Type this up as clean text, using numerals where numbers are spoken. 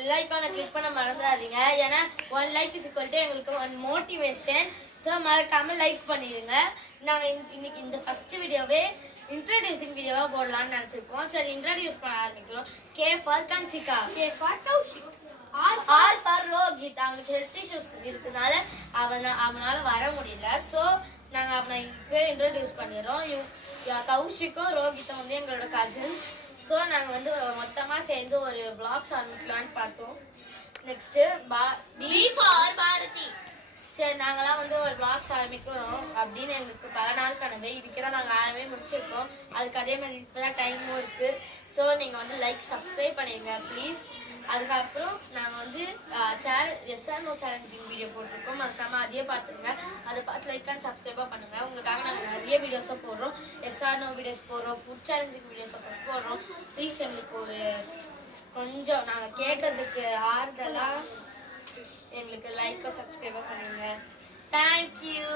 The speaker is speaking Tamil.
பெல் ஐகானை கிளிக் பண்ண மறந்துடாதீங்க. ஏன்னா 1 லைக் இஸ் ஈக்குவல் டு எங்களுக்கு 1 மோட்டிவேஷன். ஸோ மறக்காம லைக் பண்ணிடுங்க. நாங்கள் இன்னைக்கு இந்த ஃபர்ஸ்ட் வீடியோவே இன்ட்ரடியூசிங் வீடியோவா போடலாம்னு நினைச்சிருக்கோம். சரி, இன்ட்ரடியூஸ் பண்ண ஆரம்பிக்கிறோம். K for Kanshika, K for Kaushik, R for Rohit. அவனுக்கு ஹெல்த் இஷ்யூஸ் இருக்கிறதுனால அவனால வர முடியல. ஸோ நாங்கள் அவனை இப்போ இன்ட்ரடியூஸ் பண்ணிடுறோம். கௌஷிக்கும் ரோஹித்தும் வந்து எங்களோட கசின்ஸ். ஸோ நாங்கள் வந்து மொத்தமாக சேர்ந்து ஒரு vlogs ஆரம்பிக்கலான்னு பார்த்தோம். Next B for Bharathi. சரி, நாங்களாம் வந்து ஒரு vlogs ஆரம்பிக்கிறோம் அப்படின்னு எங்களுக்கு பல நாள் கனவு. இதுக்கெல்லாம் நாங்கள் ஆரம்பி முடிச்சிருக்கோம். அதுக்கு அதே மாதிரி இப்போ தான் டைமும் இருக்குது. ஸோ நீங்கள் வந்து லைக் சப்ஸ்கிரைப் பண்ணிடுங்க ப்ளீஸ். அதுக்கப்புறம் நாங்கள் வந்து எஸ்ஆர்னோ சேலஞ்சிங் வீடியோ போட்டிருக்கோம். மறக்காமல் அதையே பார்த்துருங்க. அதை பார்த்து லைக் அண்ட் சப்ஸ்கிரைபாக பண்ணுங்கள். உங்களுக்காக நாங்கள் நிறைய வீடியோஸாக போடுறோம். எஸ்ஆர்னோ வீடியோஸ் போடுறோம், ஃபுட் சேலஞ்சிங் வீடியோஸ் போடுறோம். ப்ளீஸ் எங்களுக்கு ஒரு கொஞ்சம் நாங்கள் கேட்கறதுக்கு ஆறுதலாக எங்களுக்கு லைக்கோ சப்ஸ்கிரைபாக பண்ணுங்க. தேங்க்யூ.